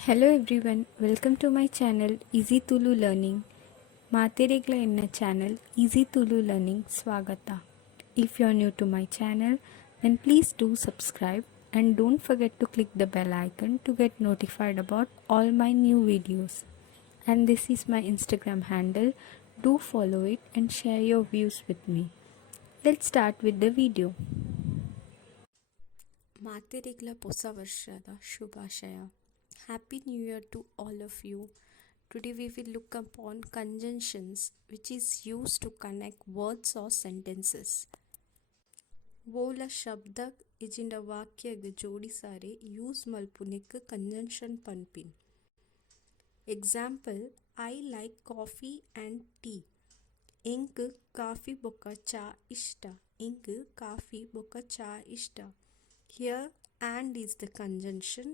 Hello everyone, welcome to my channel Easy Tulu Learning. ಮಾತಿರಿಗ್ಲ ಎನ್ನ channel Easy Tulu Learning ಸ್ವಾಗತ. If you are new to my channel, then please do subscribe and don't forget to click the bell icon to get notified about all my new videos. And this is my Instagram handle. Do follow it and share your views with me. Let's start with the video. ಮಾತೆರಿಗ್ಲ ಹೊಸ ವರ್ಷದ ಶುಭಾಶಯ. Happy New Year to all of you. Today we will look upon conjunctions which is used to connect words or sentences. ಓಲ ಶಬ್ದಗ್ ಇಜಿಂಡ ವಾಕ್ಯಗ್ ಜೋಡಿಸಾರೆ use ಮಲ್ಪುನಿಕ್ conjunction ಪನ್ಪಿನ್. Example, I like coffee and tea. ಎಂಕ್ ಕಾಫಿ ಬೊಕ್ಕ ಚಾ ಇಷ್ಟ. ಎಂಕ್ ಕಾಫಿ ಬೊಕ್ಕ ಚಾ ಇಷ್ಟ. Here and is the conjunction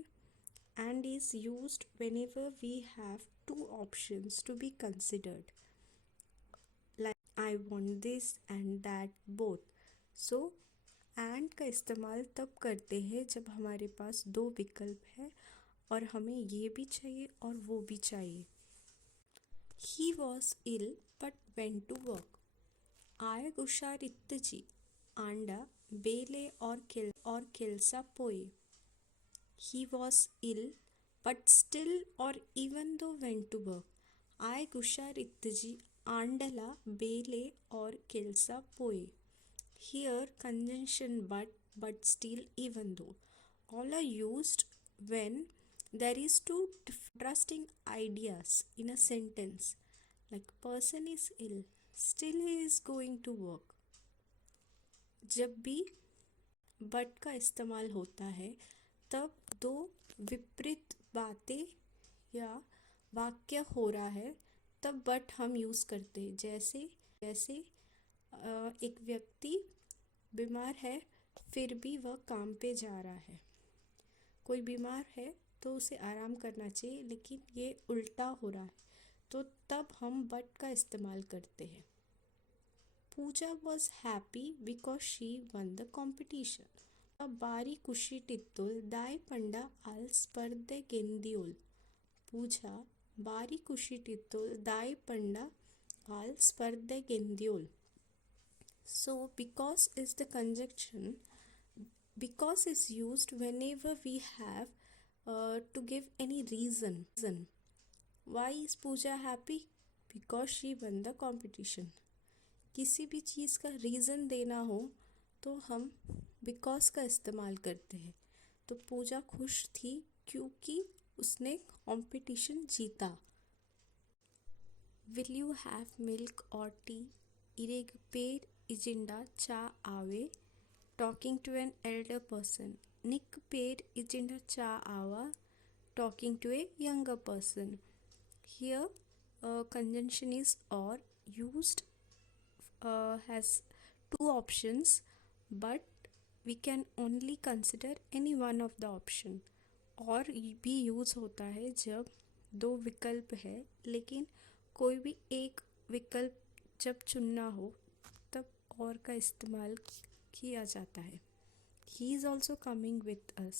and is used whenever we have two options to be considered, like I want this and that both. So and का इस्तेमाल तब करते हैं जब हमारे पास दो विकल्प है और हमें ये भी चाहिए और वो भी चाहिए. He was ill but went to work. ಆಯಗ್ ಹುಷಾರಿತ್ತಜಿ ಆಂಡ ಬೇಲೆ और ಕೆಲ್ಸ ಪೋಯೆ. He was ill but still or even though went to work. ಆಯಗ್ ಹುಷಾರಿತ್ತಜಿ ಆಂಡಲ ಬೇಲೆ or ಕೆಲ್ಸ ಪೋಯೆ. Here conjunction but still even though all are used when there is two contrasting ideas in a sentence, like person is ill still he is going to work. जब भी but का इस्तेमाल होता है तब दो विपरीत बातें या वाक्य हो रहा है तब बट हम यूज़ करते हैं. जैसे एक व्यक्ति बीमार है फिर भी वह काम पे जा रहा है. कोई बीमार है तो उसे आराम करना चाहिए लेकिन ये उल्टा हो रहा है तो तब हम बट का इस्तेमाल करते हैं. Pooja was happy because she won the competition. ಬಾರಿ ಖುಷಿಟಿತ್ತುಲ್ ದಾಯ್ ಪಂಡ ಅಲ್ ಸ್ಪರ್ಧೆಗೆಂದಿಯೋಲ್. ಪೂಜಾ ಬಾರಿ ಖುಷಿಟಿತ್ತುಲ್ ದಾಯ್ ಪಂಡ ಅಲ್ ಸ್ಪರ್ಧೆಗೆಂದಿಯೋಲ್. So because is the conjunction. Because is used whenever we have to give any reason. Why is Pooja happy? Because she won the competition. किसी भी चीज़ का reason देना हो तो हम बिकॉज का इस्तेमाल करते हैं. तो पूजा खुश थी क्योंकि उसने कंपटीशन जीता. Will you have milk or tea. इरेग पेर इजिंडा चा आवे. Talking to an elder person. निक पेर इजिंडा चा आवा. Talking to a younger person. Here conjunction is or used has two options but we can only consider any one of the option. और भी यूज़ होता है जब दो विकल्प है लेकिन कोई भी एक विकल्प जब चुनना हो तब और का इस्तेमाल किया जाता है. He is also coming with us.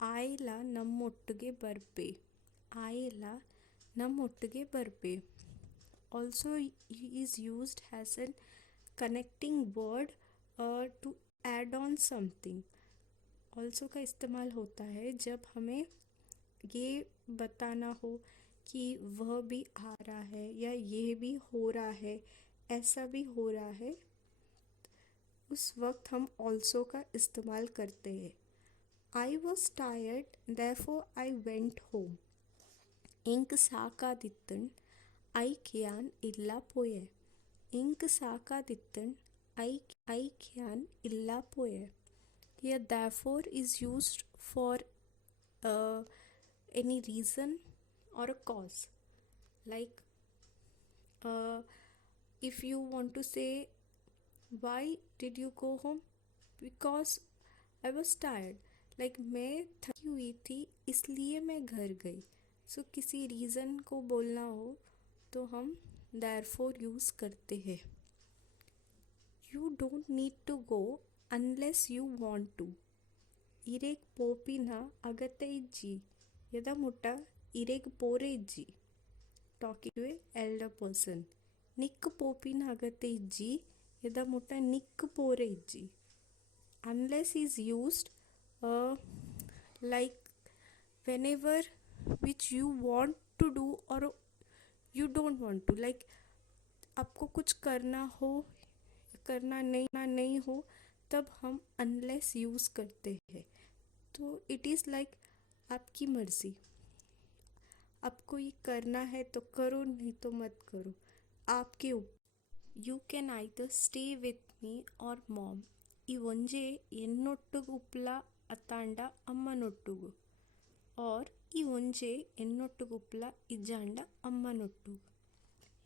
ಆಯ್ಲ ನಮ್ಮೊಟ್ಟಿಗೆ ಬರ್ಬೆ. ಆಯ್ಲ ನಮ್ಮೊಟ್ಟಿಗೆ ಬರ್ಬೆ. Also is used as a connecting word to add on something. Also का इस्तेमाल होता है जब हमें ये बताना हो कि वह भी आ रहा है या ये भी हो रहा है ऐसा भी हो रहा है. उस वक्त हम also का इस्तेमाल करते हैं. I was tired therefore I went home. इंक ಸಾಕಾದಿತ್ತನ್ ಐ ಕ್ಯಾನ್ ಇಲ್ಲ ಪೋಯೆ. ಇಂಕ್ ಸಾಕಾದಿತ್ತನ್ ಐ ಕ್ಯಾನ್ ಇಲ್ಲ ಪೋಯೆ. Here therefore is used for any reason or a cause. Like if you want to say why did you go home? Because I was tired. Like मैं थकी हुई थी इसलिए मैं घर गई. सो किसी रीज़न को बोलना हो तो हम therefore यूज़ करते हैं. You don't need to go unless you want to. ಇರೇಗ್ ಪೋಪಿನ ಅಗತ್ಯ ಇಜ್ಜಿ. यदा मोटा इरेग पोरे जी talking to a elder person. Nick popin agate ji yada mota nick pore ji. Unless is used like whenever which you want to do or you don't want to, like आपको कुछ करना हो करना नहीं हो तब हम unless यूज़ करते हैं. तो it is like आपकी मर्ज़ी, आपको ये करना है तो करो नहीं तो मत करो, आपके ऊपर. You can either stay with me और मॉम ಇವೊಂಜೆ ಎನ್ನೊಟ್ಟುಗು ಉಪ್ಲ ಅತ್ತಾಂಡ ಅಮ್ಮನೊಟ್ಟುಗು और ಇವೊಂಜೆ ಎನ್ನೊಟ್ಟುಗು ಉಪ್ಲ ಇಜ್ಜಾಂಡ ಅಮ್ಮನೊಟ್ಟುಗು.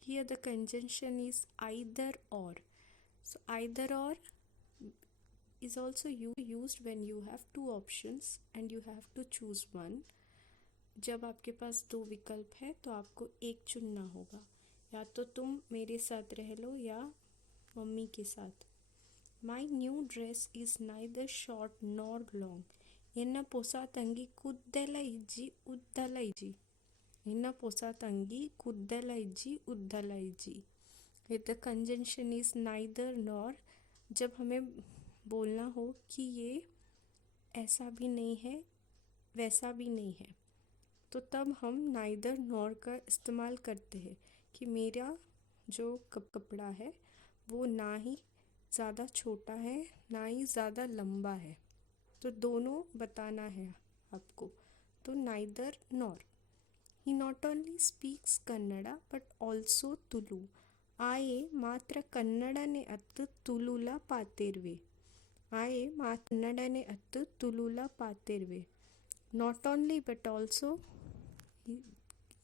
Here the conjunction is either or. So either or is also used when you have two options and you have to choose one. जब आपके पास दो विकल्प है तो आपको एक चुनना होगा, या तो तुम मेरे साथ रह लो या मम्मी के साथ. My new dress is neither short nor long. ಎನ್ನ ಹೊಸ ತಂಗಿ ಕುದ್ದೆಲ್ಲ ಇಜ್ಜಿ ಉದ್ದಲ ಇಜ್ಜಿ. ಎನ್ನ ಹೊಸ ತಂಗಿ ಕುದ್ದೆಲ್ಲ ಇಜ್ಜಿ ಉದ್ದಲ ಇಜ್ಜಿ. The conjunction is neither nor. जब हमें बोलना हो कि ये ऐसा भी नहीं है वैसा भी नहीं है तो तब हम नाइदर नॉर का इस्तेमाल करते हैं कि मेरा जो कपड़ा है वो ना ही ज़्यादा छोटा है ना ही ज़्यादा लंबा है, तो दोनों बताना है आपको. तो neither nor. He not only speaks Kannada but also Tulu. ಆಯೆ ಮಾತ್ರ ಕನ್ನಡನೇ ಅತ್ತು ತುಳುಲ ಪಾತಿರ್ವೆ. ಆಯೆ ಮಾತ್ರ ಕನ್ನಡನೇ ಅತ್ತು ತುಳುಲ ಪಾತಿರ್ವೆ. Not only but also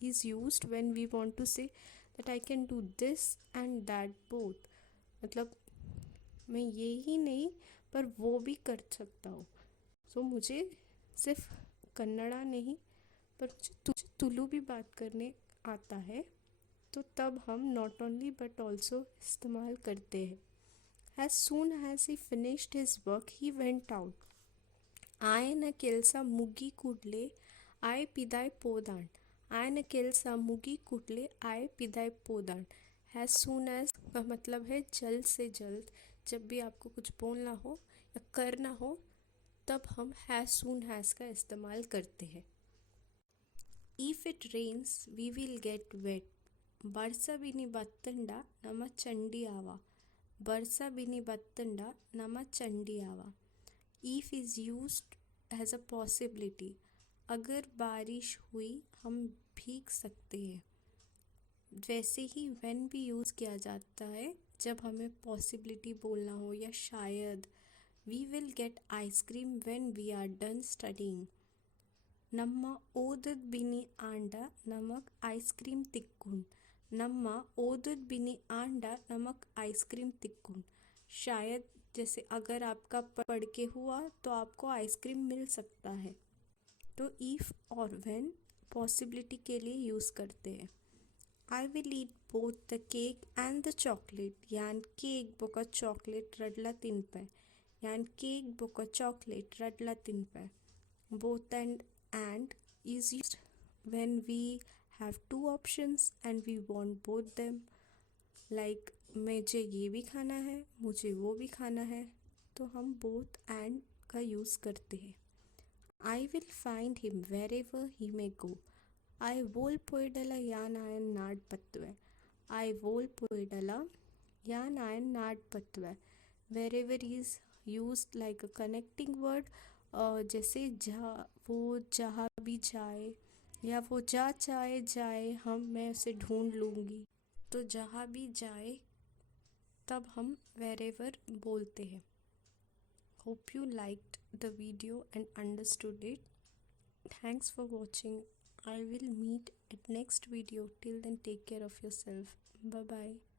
is used when we want to say that I can do this and that both. मतलब मैं ये ही नहीं पर वो भी कर सकता हूँ. सो मुझे सिर्फ कन्नड़ा नहीं पर मुझे तुलु भी बात करने आता है, तो तब हम नॉट ओनली बट ऑल्सो इस्तेमाल करते हैं. As soon as he finished his work he went out. ఆయన ಕೆಲಸ ಮುಗಿ ಕೂಡಲೇ ಆಯ್ ಪಿದಾಯ್ ಪೋದಾಣ್. ఆయన ಕೆಲಸ ಮುಗಿ ಕೂಡಲೇ आए पिदाय पोदान. As soon as का मतलब है जल्द से जल्द. जब भी आपको कुछ बोलना हो या करना हो तब हम as soon as का इस्तेमाल करते हैं. If it rains we will get wet. ಬರ್ಸ ಬಿನಿ ಬತ್ತಂಡ ನಮ ಚಂಡಿ ಆವ. ಬರ್ಸ ಬಿನಿ ಬತ್ತಂಡ ನಮ ಚಂಡಿ ಆವ. If is used as a possibility. अगर बारिश हुई हम भीग सकते हैं. वैसे ही when भी यूज़ किया जाता है जब हमें पॉसिबिलिटी बोलना हो या शायद. We will get ice cream when we are done studying. ನಮ್ಮ ಓದದ್ ಬಿನಿ ಆಂಡ ನಮಕ್ ಐಸ್ ಕ್ರೀಮ್ ತಿಕ್ಕುಂಡ್. ನಮ್ಮ ಓದದ್ बिनी आंडा नमक आइसक्रीम तिक्कुन. शायद जैसे अगर आपका पढ़ के हुआ तो आपको आइसक्रीम मिल सकता है. तो इफ़ और व्हेन पॉसिबिलिटी के लिए यूज़ करते हैं. I will eat both the cake and the chocolate. यान केक बोका चॉकलेट रडला तिनपे. यान केक बोका चॉकलेट रडला तिनपे. Both and is used when we have two options and we want both them. Like मुझे ये भी खाना है मुझे वो भी खाना है, तो हम both and का यूज़ करते हैं. I will find him wherever he may go. I will പോയിടല ഞാൻ ആയൻ നാട് പത്തുവെ. I will പോയിടല ഞാൻ ആയൻ നാട് പത്തുവെ. Wherever is used like a connecting word. जैसे वो जहाँ भी जाए या वो जा चाहे जाए मैं उसे ढूंढ लूँगी. तो जहाँ भी जाए तब हम wherever बोलते हैं. Hope you liked the video and understood it. Thanks for watching. I will meet at next video. Till then take care of yourself. Bye bye.